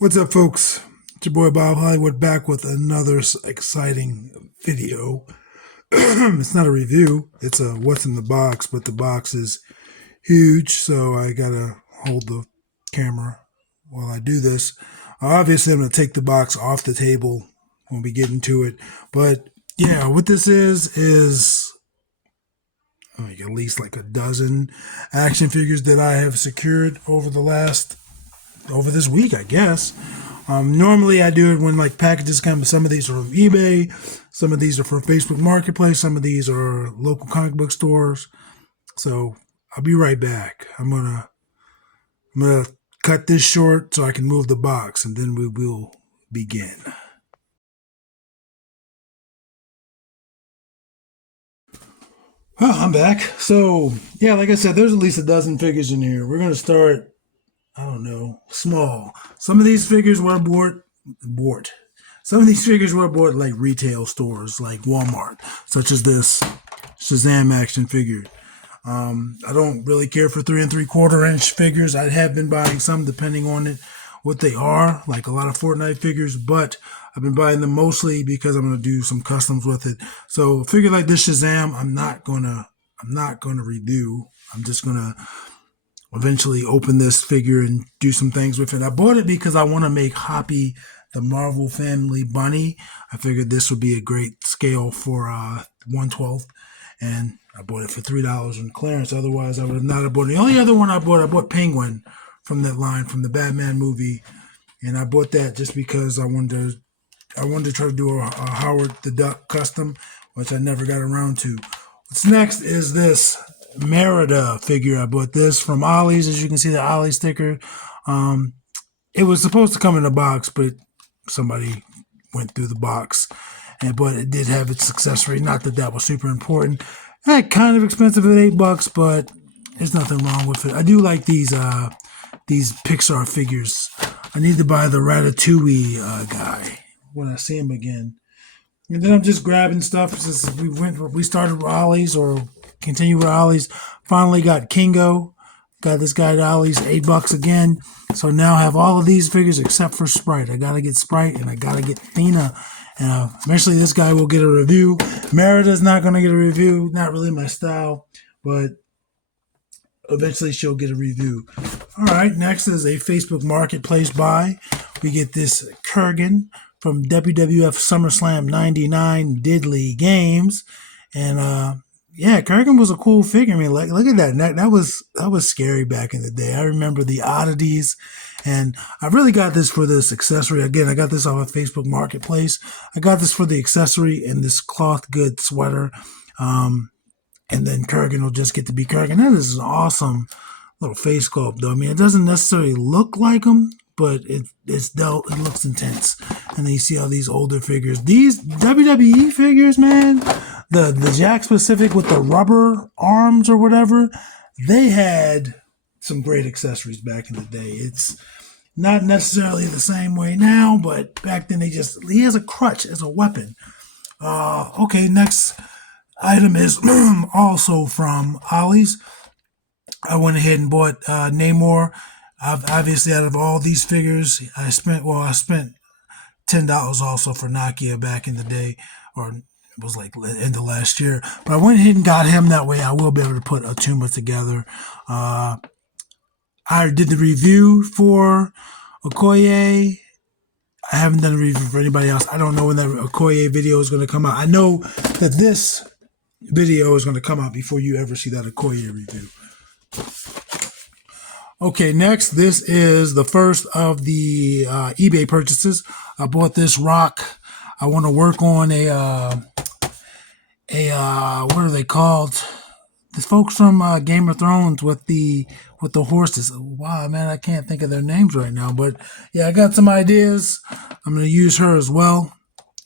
What's up, folks? It's your boy Bob Hollywood back with another exciting video. It's not a review, it's a what's in the box, but the box is huge, so I gotta hold the camera while I do this. Obviously, I'm gonna take the box off the table when we get into it, but yeah, what this is like at least like a dozen action figures that I have secured over this week, I guess. Normally, I do it when like packages come. Some of these are from eBay, some of these are from Facebook Marketplace, some of these are local comic book stores. So I'll be right back. I'm gonna cut this short so I can move the box, and then we will begin. Oh, I'm back. So yeah, like I said, there's at least a dozen figures in here. We're gonna start. I don't know, small. Some of these figures were bought. Some of these figures were bought like retail stores, like Walmart, such as this Shazam action figure. I don't really care for 3 3/4 inch figures. I have been buying some depending on what they are, like a lot of Fortnite figures, but I've been buying them mostly because I'm gonna do some customs with it. So a figure like this Shazam, I'm not gonna review. I'm just gonna eventually open this figure and do some things with it. I bought it because I want to make Hoppy the Marvel Family Bunny. I figured this would be a great scale for 1/12, and I bought it for $3 on clearance. Otherwise, I would have not have bought it. The only other one I bought Penguin from that line from the Batman movie, and I bought that just because I wanted to try to do a Howard the Duck custom, which I never got around to. What's next is this Merida figure. I bought this from Ollie's. As you can see, the Ollie sticker. It was supposed to come in a box, but somebody went through the box. But it did have its accessory. Not that that was super important. Kind of expensive at $8, but there's nothing wrong with it. I do like these Pixar figures. I need to buy the Ratatouille guy when I see him again. And then I'm just grabbing stuff since we started with Ollie's or continue with Ollie's. Finally got Kingo. Got this guy at Ollie's, $8 again. So now I have all of these figures except for Sprite. I gotta get Sprite and I gotta get Thena. And eventually this guy will get a review. Merida's not gonna get a review. Not really my style, but eventually she'll get a review. All right, next is a Facebook Marketplace buy. We get this Kurgan from WWF SummerSlam 99 Diddley Games. And yeah, Kurgan was a cool figure. I mean, like, look at that. That was scary back in the day. I remember the oddities. And I really got this for this accessory. Again, I got this off of Facebook Marketplace. I got this for the accessory and this cloth good sweater. And then Kurgan will just get to be Kurgan. That is an awesome little face sculpt, though. I mean, it doesn't necessarily look like him, but it looks intense. And then you see all these older figures. These WWE figures, man, the Jakks Pacific with the rubber arms or whatever, they had some great accessories back in the day. It's not necessarily the same way now, but back then he has a crutch as a weapon. Okay, next item is also from Ollie's. I went ahead and bought Namor. Obviously, out of all these figures, I spent $10 also for Nakia back in the day, or it was like end of last year. But I went ahead and got him. That way I will be able to put Atuma together. I did the review for Okoye. I haven't done a review for anybody else. I don't know when that Okoye video is going to come out. I know that this video is going to come out before you ever see that Okoye review. Okay, next, this is the first of the eBay purchases. I bought this rock. I want to work on what are they called? The folks from Game of Thrones with the horses. Wow, man, I can't think of their names right now. But yeah, I got some ideas. I'm going to use her as well,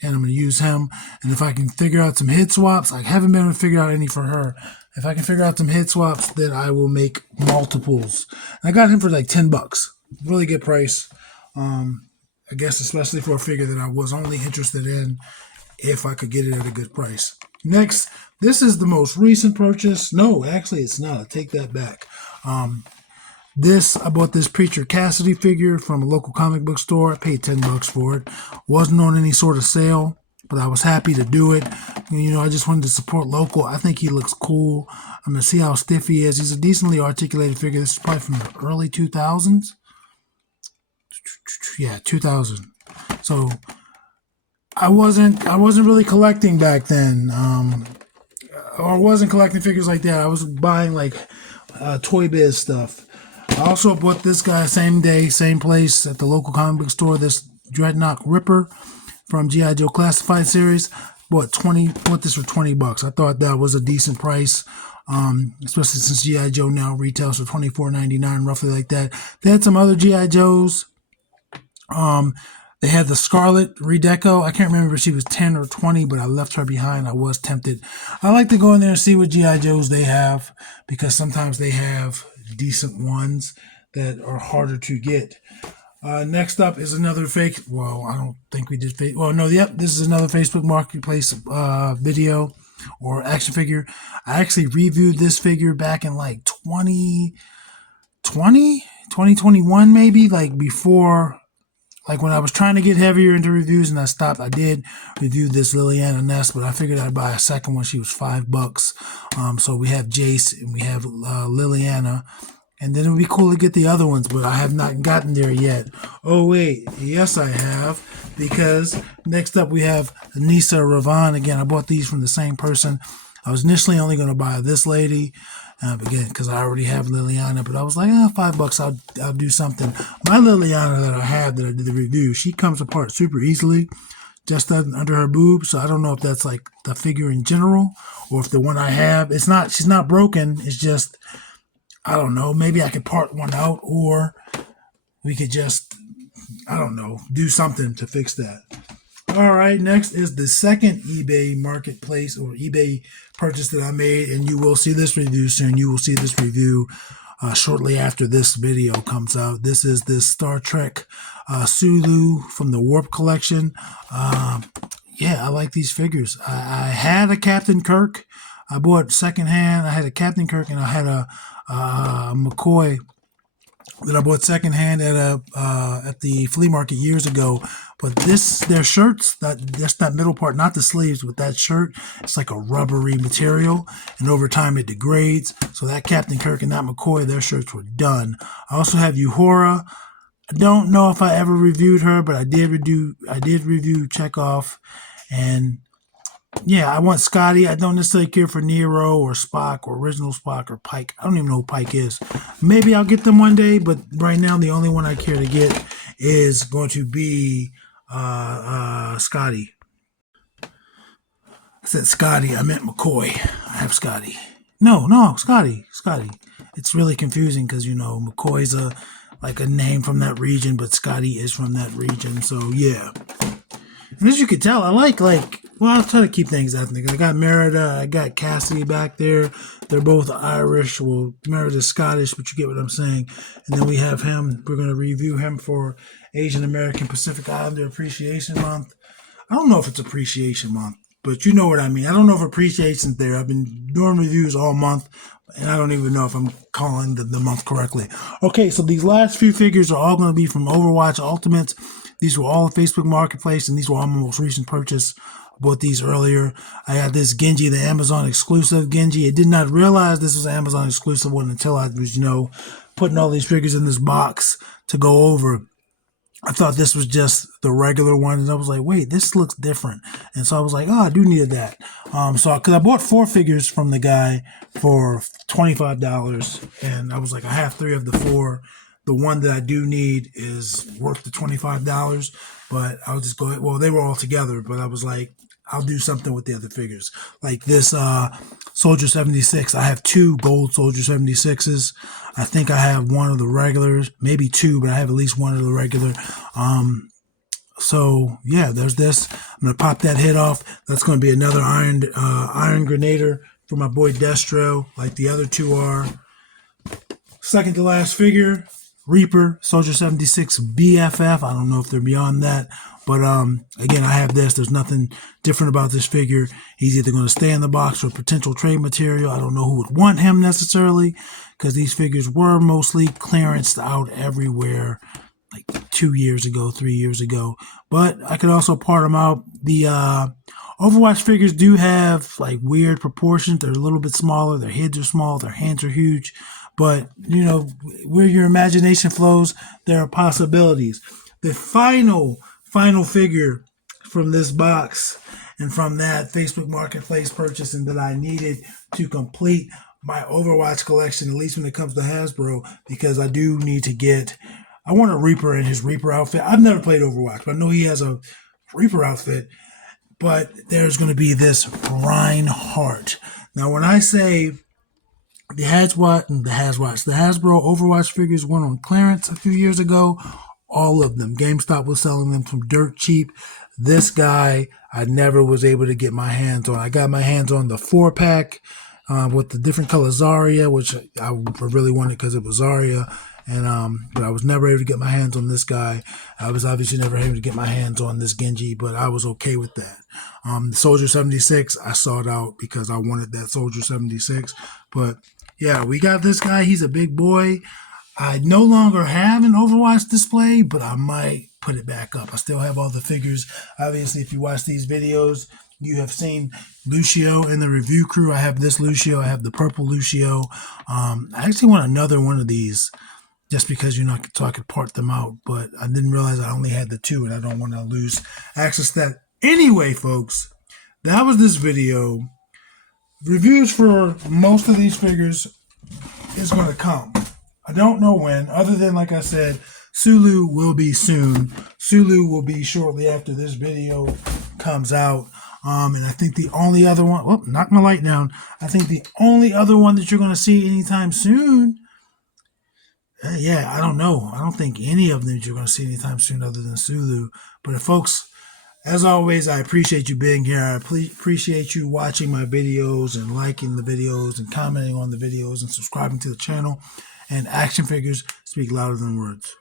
and I'm going to use him. And if I can figure out some hit swaps, I haven't been able to figure out any for her. If I can figure out some hit swaps, then I will make multiples. And I got him for like $10. Really good price. I guess especially for a figure that I was only interested in if I could get it at a good price. Next, this is the most recent purchase. No, actually, it's not. I take that back. I bought this Preacher Cassidy figure from a local comic book store. I paid $10 for it. Wasn't on any sort of sale, but I was happy to do it. I just wanted to support local. I think he looks cool. I'm going to see how stiff he is. He's a decently articulated figure. This is probably from the early 2000s. Yeah, 2000. So I wasn't really collecting back then, or wasn't collecting figures like that. I was buying like Toy Biz stuff. I also bought this guy same day, same place at the local comic book store. This Dreadnought Ripper from G.I. Joe Classified series. Bought this for $20. I thought that was a decent price, especially since G.I. Joe now retails for $24.99, roughly like that. They had some other G.I. Joes. They had the Scarlet Redeco. I can't remember if she was 10 or 20, but I left her behind. I was tempted. I like to go in there and see what G.I. Joes they have, because sometimes they have decent ones that are harder to get. Next up is another fake. Well, I don't think we did fake. Well, no, yep. This is another Facebook Marketplace video or action figure. I actually reviewed this figure back in like 2021 maybe, like before, like when I was trying to get heavier into reviews and I stopped. I did review this Liliana Ness, but I figured I'd buy a second one. She was $5. So we have Jace and we have Liliana. And then it would be cool to get the other ones, but I have not gotten there yet. Oh, wait. Yes, I have. Because next up we have Nisa Ravan. Again, I bought these from the same person. I was initially only going to buy this lady. Again, because I already have Liliana. But I was like, $5, I'll do something. My Liliana that I have that I did the review, she comes apart super easily. Just under her boob. So I don't know if that's like the figure in general. Or if the one I have, she's not broken. It's just, I don't know, maybe I could part one out, or we could just, I don't know, do something to fix that. All right, next is the second eBay marketplace or eBay purchase that I made, and you will see this review soon. You will see this review shortly after this video comes out. This is this Star Trek Sulu from the Warp collection. Yeah, I like these figures. I had a Captain Kirk. I bought secondhand. I had a Captain Kirk and I had a McCoy that I bought secondhand at the flea market years ago. But their shirts, that's that middle part, not the sleeves, but that shirt, it's like a rubbery material, and over time it degrades. So that Captain Kirk and that McCoy, their shirts were done. I also have Uhura. I don't know if I ever reviewed her, but I did review Chekhov, and yeah, I want Scotty. I don't necessarily care for Nero or Spock or Original Spock or Pike. I don't even know who Pike is. Maybe I'll get them one day, but right now the only one I care to get is going to be Scotty. I said Scotty. I meant McCoy. I have Scotty. No, Scotty. It's really confusing because, McCoy's like a name from that region, but Scotty is from that region. So, yeah. And as you can tell, I like, well, I'll try to keep things ethnic. I got Merida, I got Cassidy back there. They're both Irish. Well, Merida's Scottish, but you get what I'm saying. And then we have him. We're going to review him for Asian American Pacific Islander Appreciation Month. I don't know if it's Appreciation Month, but you know what I mean. I don't know if appreciation's there. I've been doing reviews all month, and I don't even know if I'm calling the month correctly. Okay, so these last few figures are all going to be from Overwatch Ultimates. These were all on Facebook Marketplace, and these were all my most recent purchase. I bought these earlier. I had this Genji, the Amazon exclusive Genji. I did not realize this was an Amazon exclusive one until I was, putting all these figures in this box to go over. I thought this was just the regular one, and I was like, wait, this looks different. And so I was like, I do need that. Because I bought 4 figures from the guy for $25, and I was like, I have 3 of the 4. The one that I do need is worth the $25, but I'll just go ahead. Well, they were all together, but I was like, I'll do something with the other figures. Like this Soldier 76. I have 2 gold Soldier 76s. I think I have 1 of the regulars, maybe 2, but I have at least 1 of the regular. So yeah, there's this. I'm gonna pop that head off. That's gonna be another Iron Grenader for my boy Destro, like the other 2 are. Second to last figure, Reaper, Soldier 76 BFF. I don't know if they're beyond that. But again, I have this. There's nothing different about this figure. He's either going to stay in the box or potential trade material. I don't know who would want him necessarily because these figures were mostly clearanced out everywhere like 2 years ago, 3 years ago. But I could also part them out. The Overwatch figures do have like weird proportions. They're a little bit smaller. Their heads are small. Their hands are huge. But, you know, where your imagination flows, there are possibilities. The final figure from this box and from that Facebook Marketplace purchase and that I needed to complete my Overwatch collection, at least when it comes to Hasbro, because I do need to get, I want a Reaper in his Reaper outfit. I've never played Overwatch, but I know he has a Reaper outfit. But there's going to be this Reinhardt. Now, when I say the Hasbro Overwatch figures went on clearance a few years ago, all of them. GameStop was selling them from dirt cheap. This guy, I never was able to get my hands on. I got my hands on the 4-pack with the different color Zarya, which I really wanted because it was Zarya. And but I was never able to get my hands on this guy. I was obviously never able to get my hands on this Genji, but I was okay with that. The Soldier 76, I sought out because I wanted that Soldier 76. But yeah, we got this guy. He's a big boy. I no longer have an Overwatch display, but I might put it back up. I still have all the figures. Obviously, if you watch these videos, you have seen Lucio in the review crew. I have this Lucio. I have the purple Lucio. I actually want another one of these just because, you know, so I could part them out. But I didn't realize I only had the two, and I don't want to lose access to that. Anyway, folks, that was this video. Reviews for most of these figures is going to come. I don't know when, other than, like I said, Sulu will be soon. Sulu will be shortly after this video comes out. And I think the only other one, oh, knock my light down. I think the only other one that you're going to see anytime soon, I don't know. I don't think any of them you're going to see anytime soon other than Sulu. But folks, as always, I appreciate you being here. I appreciate you watching my videos and liking the videos and commenting on the videos and subscribing to the channel. And action figures speak louder than words.